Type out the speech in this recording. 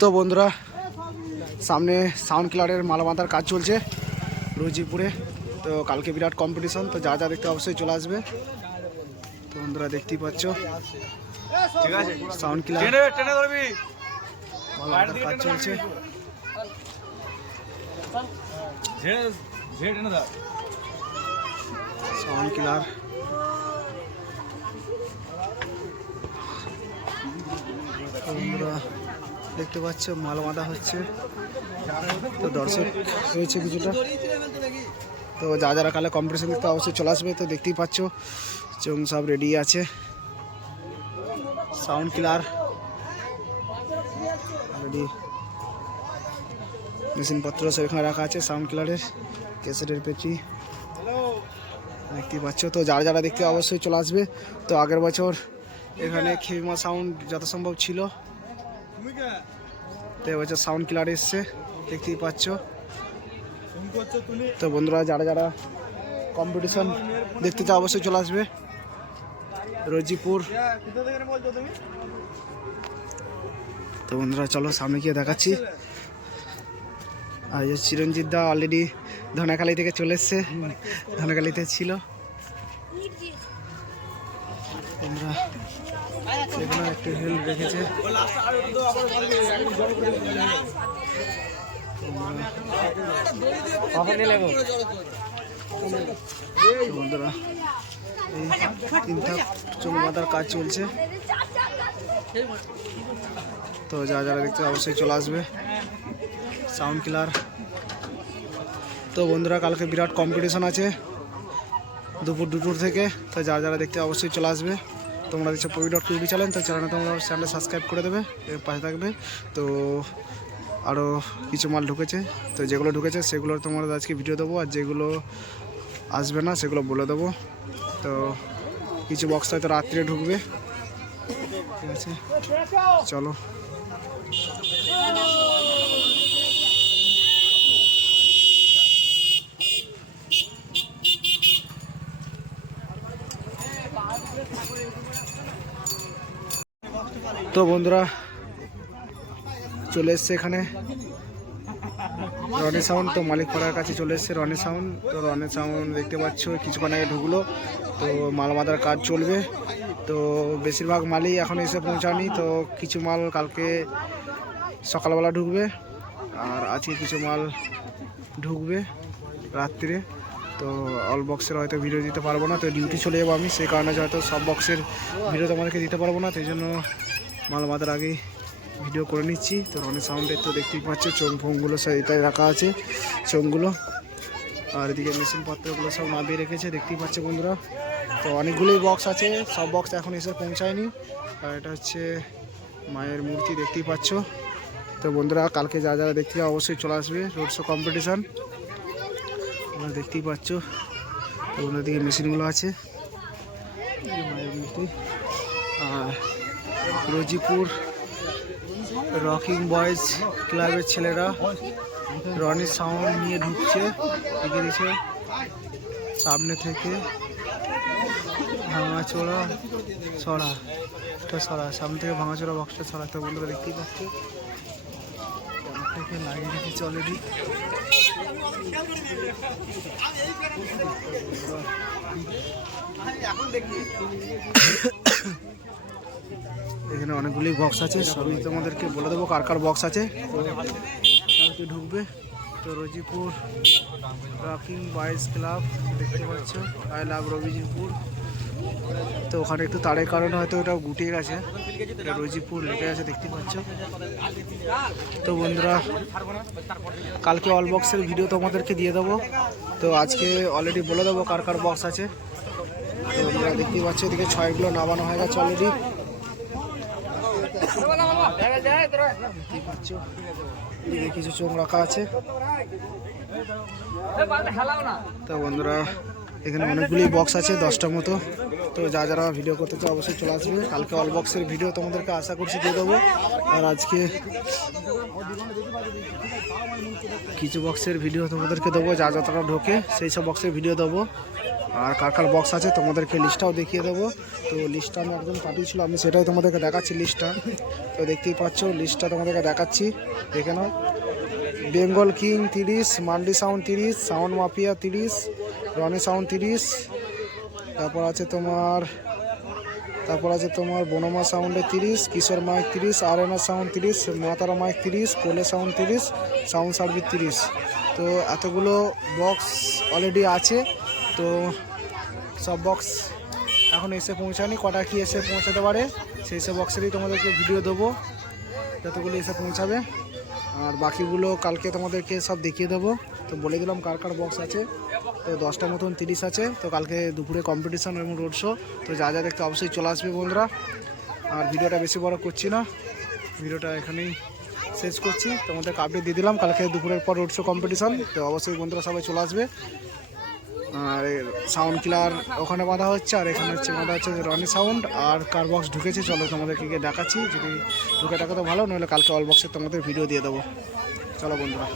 তো বন্ধুরা সামনে সাউন্ড কিলারের মালামাতার কাজ চলছে রোজিপুরে। তো কালকে বিরাট কম্পিটিশন তো যা যা দেখতে অবশ্যই চলে আসবে। তো বন্ধুরা দেখতেই পাচ্ছ। ঠিক আছে। সাউন্ড কিলার মালামাতার কাজ চলছে। Sound killer. বন্ধুরা দেখতে পাচ্ছ মালামাতা হচ্ছে। তো দর্শক হয়েছে কিছুটা। তো যা যারা কালে কম্পিটিশন দেখতে অবশ্যই চলে আসবে, তো দেখতেই পাচ্ছ চং সব রেডি আছে। সাউন্ড কিলার রেডি মেশিনপত্র সব এখানে রাখা আছে সাউন্ড কিলারের ক্যাসেটের পেটি। দেখতেই পাচ্ছ, তো যারা যারা দেখতে অবশ্যই চলে আসবে। তো আগের বছর এখানে খেমা সাউন্ড যত সম্ভব ছিল। তো এবছর সাউন্ড কিলার এসছে দেখতেই পাচ্ছ। তো বন্ধুরা যারা যারা কম্পিটিশন দেখতে চাও অবশ্যই চলে আসবে। রজিপুর। তো বন্ধুরা চলো সামনে গিয়ে দেখাচ্ছি। আর চিরঞ্জিত দা অলরেডি ধনাখালি থেকে চলে এসছে। ধনাখালিতে ছিল। বন্ধুরা সেখানে একটু হেল্প রেখেছে তো বন্ধুরা এই তিনটা চুল বাঁধার কাজ চলছে তো যা যারা দেখতে অবশ্যই চলে আসবে সাউন্ড কিলার তো বন্ধুরা কালকে বিরাট কম্পিটিশন আছে দুপুর দুটোর থেকে তো যা যারা দেখতে অবশ্যই চলে আসবে তোমরা দেখছ পবি ডট টিভি চ্যানেল তো চ্যানেলে তোমরা চ্যানেলে সাবস্ক্রাইব করে দেবে পাশে থাকবে। তো আরও কিছু মাল ঢুকেছে, তো যেগুলো ঢুকেছে সেগুলো তোমরা আজকে ভিডিও দেবো, আর যেগুলো আসবে না সেগুলো বলে দেবো। তো কিছু বক্স হয়তো রাত্রে ঢুকবে। ঠিক আছে? চলো। তো বন্ধুরা, চলে এসছে এখানে। রনি সাউন্ড তো মালিক পাড়ার কাছে চলে এসছে রনি সাউন্ড তো রনি সাউন্ড দেখতে পাচ্ছ, কিছুক্ষণ আগে ঢুকলো। তো মাল মাদার কাজ চলবে। তো বেশিরভাগ মালই এখন এসে পৌঁছানি তো কিছু মাল কালকে সকালবেলা ঢুকবে। আর আজকে কিছু মাল ঢুকবে রাত্রিরে তো অল বক্সের হয়তো ভিডিও দিতে পারব না। তো ডিউটি চলে যাব আমি। সেই কারণে হয়তো সব বক্সের ভিডিও তোমাদেরকে দিতে পারব না। সেই জন্য মাল মাদার আগেই ভিডিও করে নিচ্ছি। তো রনি সাউন্ডের তো দেখতেই পাচ্ছ চোখ ফোমগুলো সব এটাই রাখা আছে চোখগুলো আর এদিকে মেশিন পত্রগুলো সব নামিয়ে রেখেছে, দেখতেই পাচ্ছ বন্ধুরা। তো অনেকগুলোই বক্স আছে, সব বক্স এখন এসে পৌঁছায়নি। আর এটা হচ্ছে মায়ের মূর্তি, দেখতেই পাচ্ছ। তো বন্ধুরা, কালকে যা যারা দেখতে অবশ্যই চলে আসবে রোড শো কম্পিটিশান তোমরা দেখতেই পাচ্ছ। তো ওনার দিকে মেশিনগুলো আছে। মায়ের মূর্তি। আর রোজিপুর রকিং বয়েজ ক্লাবের ছেলেরা রনি সাউন্ড নিয়ে ঢুকছে সামনে থেকে ভাঙাচোরা ছড়া এটা ছড়া, সামনে থেকে ভাঙাচোরা বক্সটা ছড়া, তো বন্ধুরা দেখতেই পাচ্ছে। থেকে লাগিয়ে রেখেছে অলরেডি এখানে অনেকগুলি বক্স আছে, সবই তোমাদেরকে বলে দেবো কার কার বক্স আছে। ঢুকবে তো রোজিপুর রকিং বয়েজ ক্লাব, দেখতে পাচ্ছ, আই লাভ রবিজিপুর। তো ওখানে একটু তারের কারণে হয়তো ওটা গুটিয়ে গেছে। রোজিপুর লেগে আছে, দেখতে পাচ্ছ। তো বন্ধুরা, কালকে অল বক্সের ভিডিও তোমাদেরকে দিয়ে দেবো। তো আজকে অলরেডি বলে দেবো কার কার বক্স আছে। তো বন্ধুরা, দেখতেই পাচ্ছ, এদিকে ছয়গুলো নামানো হয়ে গেছে অলরেডি কিছু চোখ রাখা আছে। তো বন্ধুরা, এখানে অনেকগুলি বক্স আছে দশটার মতো। তো যা যারা ভিডিও করতে চাও, অবশ্যই চলে আসবে। কালকে অল বক্সের ভিডিও তোমাদেরকে আশা করছি দিয়ে দেবো। আর আজকে কিছু বক্সের ভিডিও তোমাদেরকে দেবো, যা যতটা ঢোকে, সেই সব বক্সের ভিডিও দেবো। আর কার কার বক্স আছে তোমাদেরকে লিস্টটাও দেখিয়ে দেবো। তো লিস্টটা আমি একদম পাঠিয়েছিল, আমি সেটাই তোমাদেরকে দেখাচ্ছি লিস্টটা তো দেখতেই পাচ্ছ লিস্টটা তোমাদেরকে দেখাচ্ছি। দেখে নাও। বেঙ্গল কিং তিরিশ মান্ডি সাউন্ড তিরিশ সাউন্ড মাফিয়া তিরিশ রনি সাউন্ড তিরিশ। তারপর আছে তোমার, তারপর আছে তোমার বনমা সাউন্ডে তিরিশ কিশোর মাইক তিরিশ আরেনা সাউন্ড তিরিশ মাতারা মাইক তিরিশ কোলে সাউন্ড তিরিশ সাউন্ড সার্ভিস তিরিশ। তো এতগুলো বক্স অলরেডি আছে। তো সব বক্স এখন এসে পৌঁছানি কটা কি এসে পৌঁছাতে পারে সেই সব বক্সেরই তোমাদেরকে ভিডিও দেবো, যতগুলো এসে পৌঁছাবে। আর বাকিগুলো কালকে তোমাদেরকে সব দেখিয়ে দেবো। তো বলে দিলাম কার কার বক্স আছে, তো দশটা মতন তিরিশ আছে, তো কালকে দুপুরে কম্পিটিশান এবং রোড শো তো যা যা দেখতে অবশ্যই চলে আসবে বন্ধুরা। আর ভিডিওটা বেশি বড় করছি না, ভিডিওটা এখানেই শেষ করছি। তোমাদেরকে আপডেট দিয়ে দিলাম, কালকে দুপুরের পর রোড শো কম্পিটিশান তো অবশ্যই বন্ধুরা সবাই চলে আসবে। আর সাউন্ড কিলার ওখানে বাঁধা হচ্ছে, আর এখানে হচ্ছে বাঁধা হচ্ছে রনি সাউন্ড আর কার বক্স ঢুকেছে। চলো তোমাদেরকে গিয়ে দেখাচ্ছি। যদি ঢুকে থাকো তো ভালো, নইলে কালকে অল বক্সে তোমাদের ভিডিও দিয়ে দেবো। চলো বন্ধুরা।